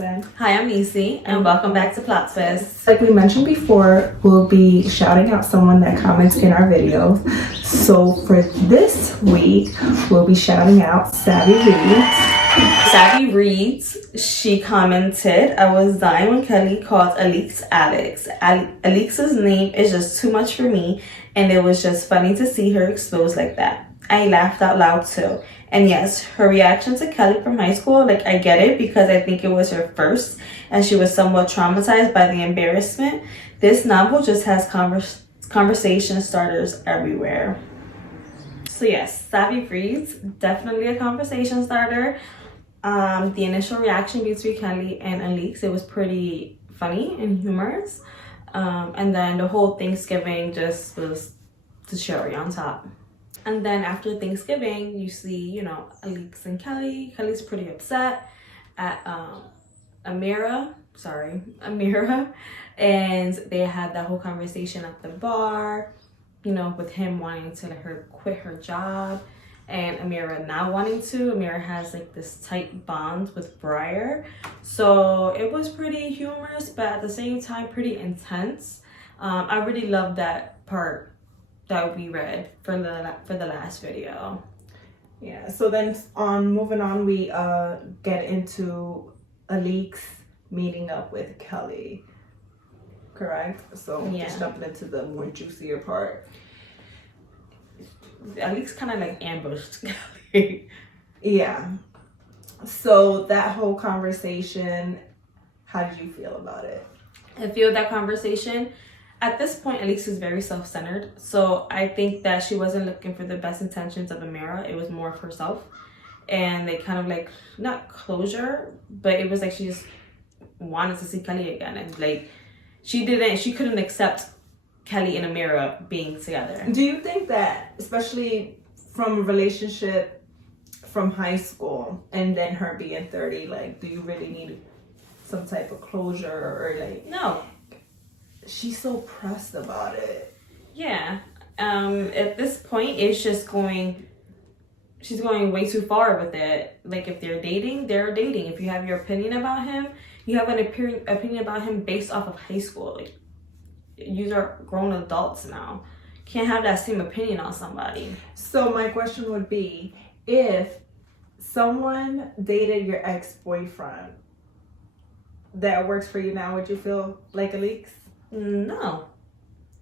Madison. Hi, I'm Nisi, and welcome back to Plot Twist. Like we mentioned before, we'll be shouting out someone that comments in our videos. So for this week, we'll be shouting out Savvy Reads. Savvy Reads, she commented, I was dying when Kelly called Alix Alex. Alix's name is just too much for me, and it was just funny to see her exposed like that. I laughed out loud too. And yes, her reaction to Kelly from high school, like I get it because I think it was her first and she was somewhat traumatized by the embarrassment. This novel just has conversation starters everywhere. So yes, Savvy Reads, definitely a conversation starter. The initial reaction between Kelly and Alix, it was pretty funny and humorous. And then the whole Thanksgiving just was the cherry on top. And then after Thanksgiving, you see, Alix and Kelly. Kelly's pretty upset at Amira. And they had that whole conversation at the bar, with him wanting to let her quit her job and Amira not wanting to. Amira has like this tight bond with Briar. So it was pretty humorous, but at the same time, pretty intense. I really loved that part that we read for the last video. Yeah, so then moving on, we get into Alix meeting up with Kelly, correct? So Yeah. just jumping into the more juicier part. Alix kind of like ambushed Kelly. Yeah. So that whole conversation, how did you feel about it? I feel that conversation, at this point, Alix is very self-centered. So I think that she wasn't looking for the best intentions of Amira. It was more of herself. And they kind of like, not closure, but it was like she just wanted to see Kelly again. And like, she couldn't accept Kelly and Amira being together. Do you think that, especially from a relationship from high school and then her being 30, like, do you really need some type of closure or like... No. She's so pressed about it. Yeah. At this point, it's just she's going way too far with it. Like, if they're dating, they're dating. If you have your opinion about him, you have an opinion about him based off of high school. Like, you are grown adults now. Can't have that same opinion on somebody. So my question would be, if someone dated your ex-boyfriend that works for you now, would you feel like Alix? No.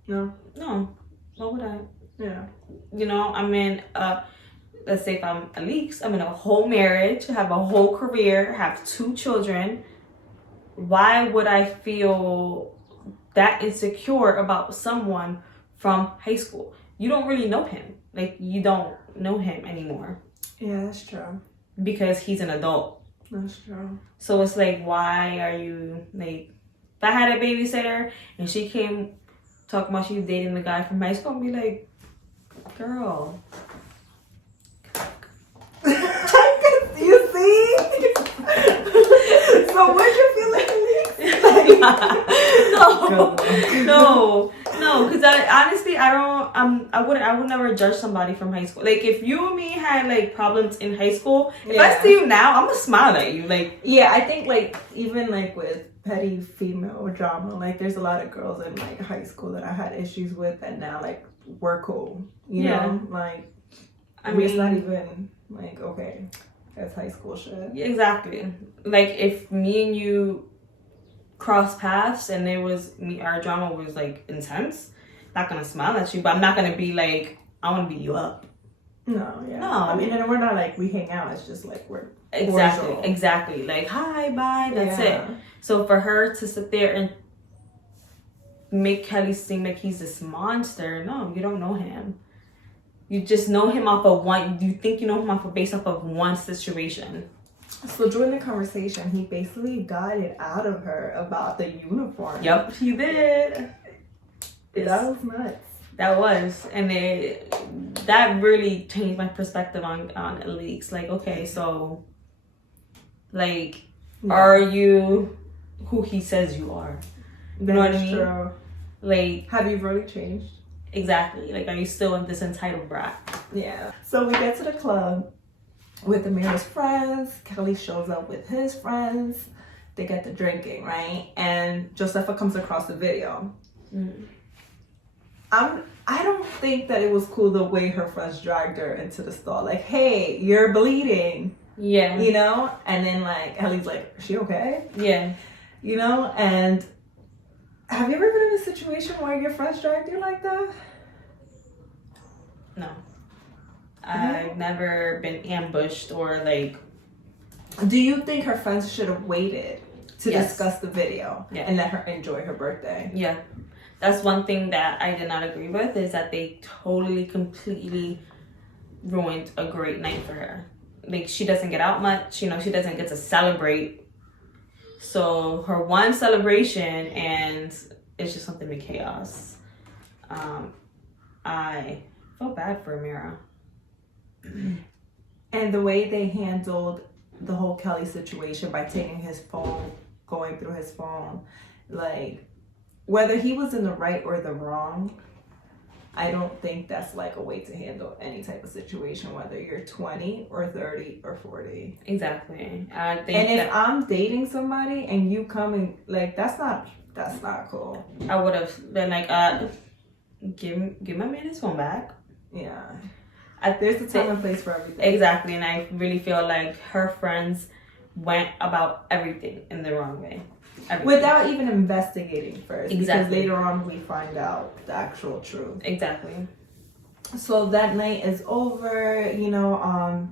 What would I? Yeah. I'm in let's say if I'm Alix, I'm in a whole marriage, have a whole career, have 2 children. Why would I feel that insecure about someone from high school? You don't really know him. Like, you don't know him anymore. Yeah, that's true. Because he's an adult. That's true. So it's like, why are you like... If I had a babysitter and she came talking about she's dating the guy from high school, I'd be like, girl. You see? So would you feel like Alix? No, because I would never judge somebody from high school. Like, if you and me had like problems in high school, if I see you now, I'm gonna smile at you. Like, yeah, I think like even like with petty female drama, like there's a lot of girls in like high school that I had issues with and now like we're cool, you know, like it's not even like, okay, that's high school shit. Exactly. Like, if me and you cross paths and our drama was like intense, not gonna smile at you, but I'm not gonna be like, I want to beat you up. No. I mean, and we're not like we hang out, it's just like we're exactly like, hi, bye, that's it. So for her to sit there and make Kelly seem like he's this monster, no, you don't know him. You just know him off of one. You think you know him based off of one situation. So during the conversation, he basically got it out of her about the uniform. Yep, he did. That was nuts. That was, and that really changed my perspective on Alix. Like, okay, so, like, are you who he says you are? You know what I mean? True. Like, have you really changed? Exactly. Like, are you still in this entitled brat? Yeah. So we get to the club with Amira's friends. Kelly shows up with his friends. they get to drinking, right? And Josefa comes across the video. I don't think that it was cool the way her friends dragged her into the stall. Like, hey, you're bleeding. Yeah. You know? And then like Ellie's like, is she okay? Yeah. You know? And have you ever been in a situation where your friends dragged you like that? No. I've never been ambushed or like. Do you think her friends should have waited to Yes. discuss the video and let her enjoy her birthday? Yeah. That's one thing that I did not agree with, is that they totally, completely ruined a great night for her. Like, she doesn't get out much, you know, she doesn't get to celebrate. So her one celebration, and it's just something to chaos. I felt bad for Amira. And the way they handled the whole Kelly situation by taking his phone, going through his phone, like, whether he was in the right or the wrong, I don't think that's like a way to handle any type of situation, whether you're 20 or 30 or 40. Exactly. I think and if I'm dating somebody and you come and like, that's not cool. I would have been like, give my man his phone back. Yeah. There's a time and place for everything. Exactly. And I really feel like her friends went about everything in the wrong way. Everything. Without even investigating first. Exactly. Because later on we find out the actual truth. Exactly. So that night is over, you know,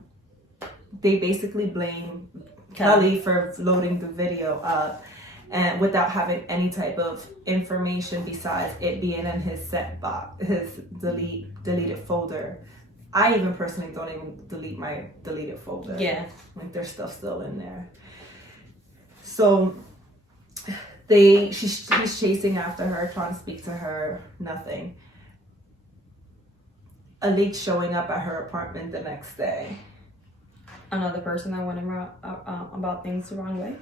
they basically blame Kelly for loading the video up and without having any type of information besides it being in his set box, his deleted folder. I even personally don't even delete my deleted folder. Yeah. Like there's stuff still in there. So he's chasing after her, trying to speak to her, nothing. Alik showing up at her apartment the next day. Another person that went about things the wrong way.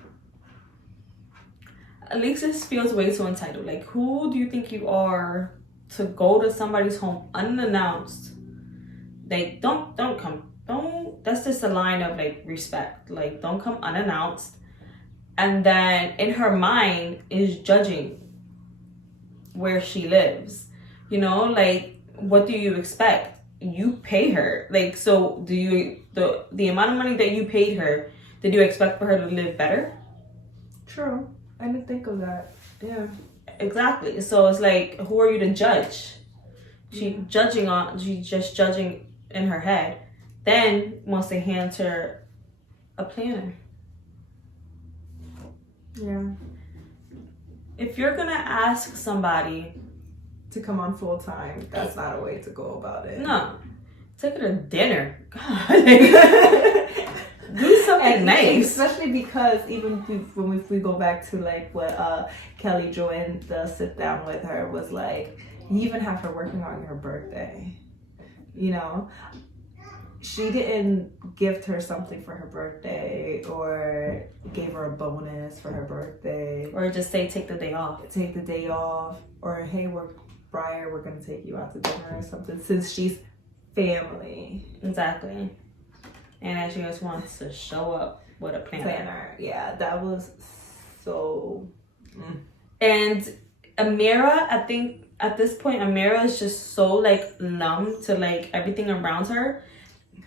Alik just feels way too entitled. Like, who do you think you are to go to somebody's home unannounced? Like, don't come. That's just a line of like respect. Like, don't come unannounced. And then in her mind is judging where she lives. You know, like, what do you expect? You pay her. Like, so do you, the amount of money that you paid her, did you expect for her to live better? True. I didn't think of that. Yeah. Exactly. So it's like, who are you to judge? She's just judging in her head. Then wants to hand her a planner. Yeah. If you're gonna ask somebody to come on full time, that's not a way to go about it. No. Take her to dinner. God. Do something nice. Especially because even when we go back to like what Kelly joined the sit down with her was like, you even have her working on her birthday. You know? She didn't gift her something for her birthday or gave her a bonus for her birthday. Or just say take the day off. Take the day off. Or hey, Briar, we're gonna take you out to dinner or something, since she's family. Exactly. And then she just wants to show up with a planner. Yeah, that was so... And Amira, I think at this point, Amira is just so like numb to like everything around her,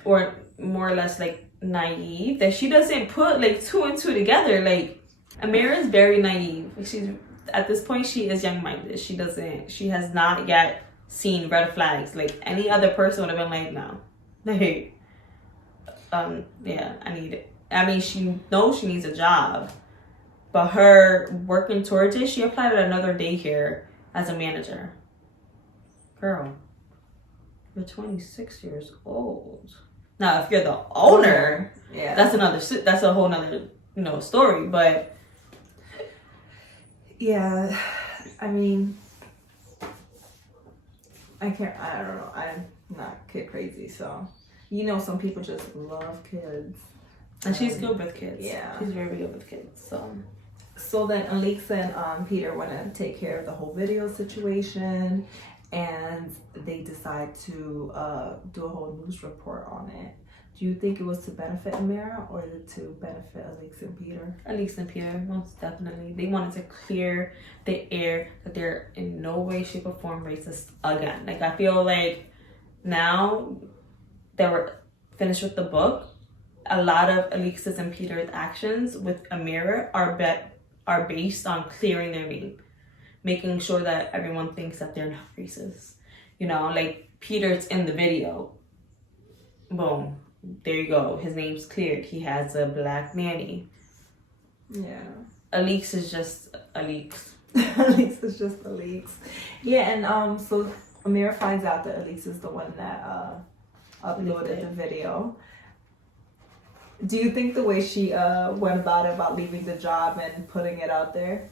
or more or less like naive, that she doesn't put like two and two together. Like, Amira is very naive. She's at this point, she is young-minded. She has not yet seen red flags. Like, any other person would have been like, no. Like, yeah, I need it. I mean, she knows she needs a job, but her working towards it, she applied at another daycare as a manager. Girl, you're 26 years old. Now, if you're the owner, yeah, that's a whole nother, story, but yeah, I mean, I don't know. I'm not kid crazy, so some people just love kids. And she's good with kids. Yeah. She's very good with kids. So then Alexa and Peter want to take care of the whole video situation, and they decide to do a whole news report on it Do you think it was to benefit Amira or to benefit Alex and Peter? Alex and Peter, most definitely. They wanted to clear the air that they're in no way, shape, or form racist again. Like, I feel like now that we're finished with the book, a lot of Alex's and Peter's actions with Amira are based on clearing their name, making sure that everyone thinks that they're not racist. You know, like Peter's in the video. Boom. There you go. His name's cleared. He has a black nanny. Yeah. Alex is just Alex. Alex is just Alex. Yeah, and so Amira finds out that Alex is the one that uploaded the video. Do you think the way she went about leaving the job and putting it out there?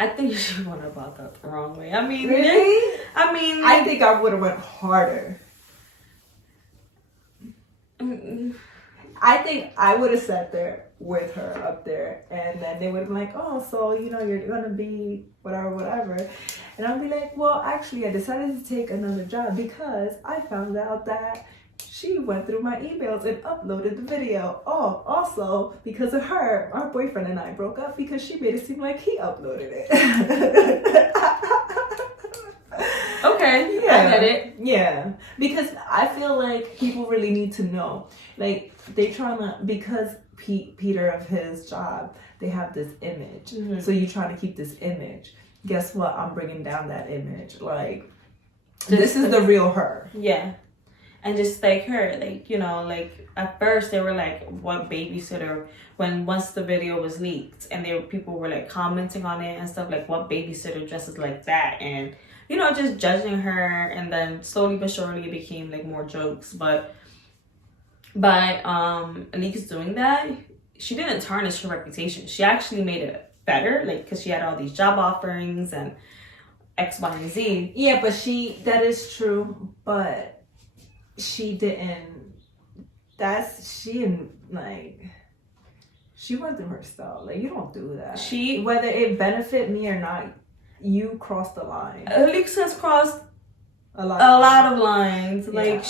I think she went about that the wrong way. I mean, really? I think I would have went harder. I think I would have sat there with her up there, and then they would have been like, oh, so, you know, you're going to be whatever. And I'll be like, well, actually, I decided to take another job because I found out that she went through my emails and uploaded the video. Oh, also, because of her, our boyfriend and I broke up because she made it seem like he uploaded it. Okay, yeah. I get it. Yeah, because I feel like people really need to know. Like, they trying to, because Peter of his job, they have this image. Mm-hmm. So you're trying to keep this image. Guess what? I'm bringing down that image. Like, this is the real her. Yeah. And just like her, like, you know, like at first they were like, what babysitter, once the video was leaked and people were like commenting on it and stuff, like, what babysitter dresses like that, and, you know, just judging her. And then slowly but surely it became like more jokes. But by Alex doing that, she didn't tarnish her reputation. She actually made it better, like, because she had all these job offerings and X, Y, and Z. Yeah, but that is true, but she didn't, she went through her stuff. Like, you don't do that. Whether it benefit me or not, you crossed the line. Alex has crossed a lot of lines. Yeah. Like,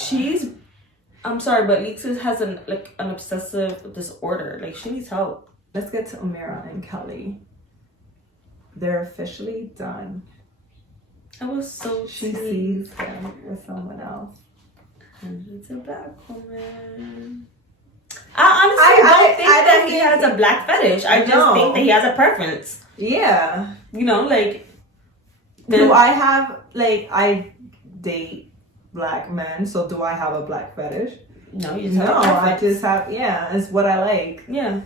I'm sorry, but Alex has an obsessive disorder. Like, she needs help. Let's get to Amira and Kelly. They're officially done. I was so She sees them with someone else. It's a black woman. I honestly don't think that he has a black fetish. I just think that he has a preference. Yeah. You know, like... Do I have... Like, I date black men, so do I have a black fetish? No, you just have a preference. I just have... Yeah, it's what I like. Yeah.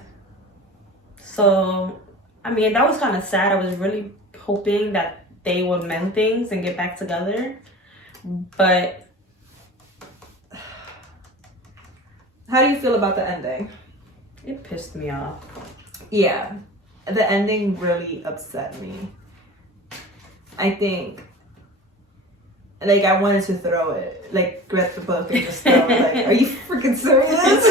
So, I mean, that was kind of sad. I was really hoping that they would mend things and get back together. But... How do you feel about the ending? It pissed me off. Yeah. The ending really upset me. I think, like, I wanted to throw it. Like, grab the book and just throw it. Like, are you freaking serious?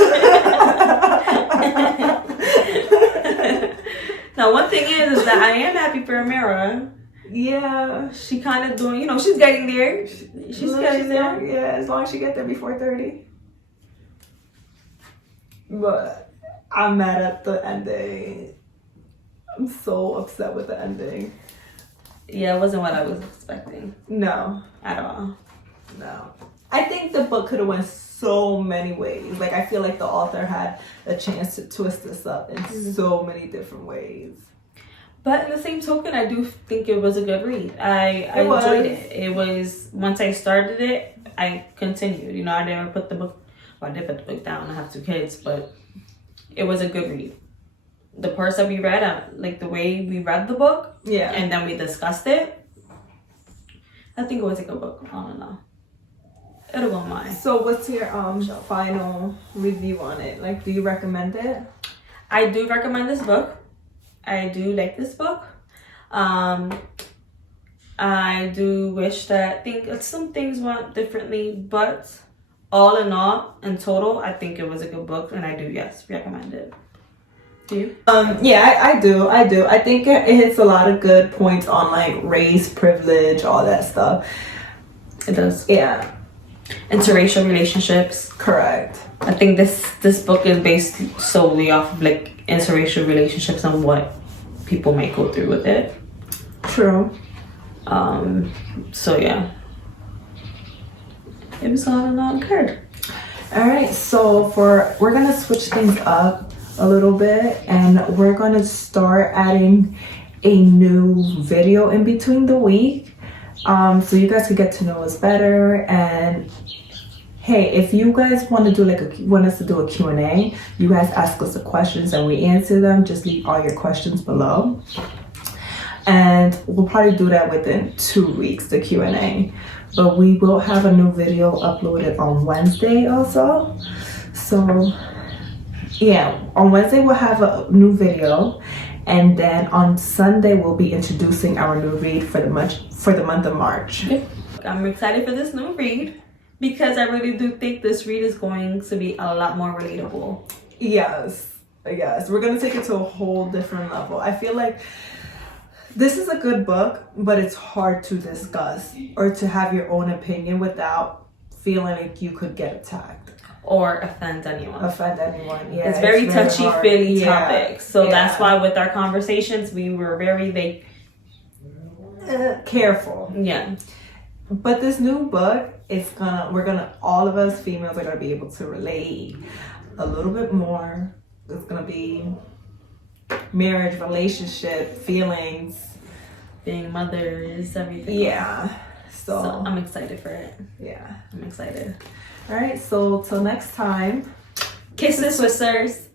Now, one thing is that I am happy for Amira. Yeah. She kind of doing, you know, she's getting there. She's getting there. Yeah, as long as she gets there before 30. But I'm mad at the ending. I'm so upset with the ending. Yeah, it wasn't what I was expecting. No. At all. No. I think the book could have went so many ways. Like, I feel like the author had a chance to twist this up in so many different ways. But in the same token, I do think it was a good read. I enjoyed it. It was, once I started it, I continued. You know, I never put the book... Well, I did put the book down. I have 2 kids, but it was a good read. The parts that we read, like the way we read the book, yeah, and then we discussed it, I think it was a good book. I don't know. It'll go mine. So, what's your final review on it? Like, do you recommend it? I do recommend this book. I do like this book. I do wish that some things went differently, but all in all, in total, I think it was a good book, and I do, yes, recommend it. Do you? Yeah, I do. I think it hits a lot of good points on, like, race, privilege, all that stuff. It does. Yeah. interracial relationships. Correct. I think this book is based solely off of like interracial relationships and what people might go through with it. True. So yeah, it was all in all good. All right, so we're gonna switch things up a little bit, and we're gonna start adding a new video in between the week, so you guys could get to know us better. And hey, if you guys want to do want us to do a Q&A, you guys ask us the questions and we answer them. Just leave all your questions below, and we'll probably do that within 2 weeks, the Q&A. But we will have a new video uploaded on Wednesday also. So yeah, on Wednesday we'll have a new video, and then on Sunday we'll be introducing our new read for the month of March. I'm excited for this new read because I really do think this read is going to be a lot more relatable. Yes, we're gonna take it to a whole different level. I feel like this is a good book, but it's hard to discuss or to have your own opinion without feeling like you could get attacked or offend anyone. Yeah, it's very touchy-feely topic. So that's why with our conversations we were very careful. Yeah. But this new book, all of us females are gonna be able to relate a little bit more. It's gonna be marriage, relationship, feelings, being mothers, everything. Yeah. So I'm excited for it. Yeah. I'm excited. All right, so till next time. Kisses, sisters.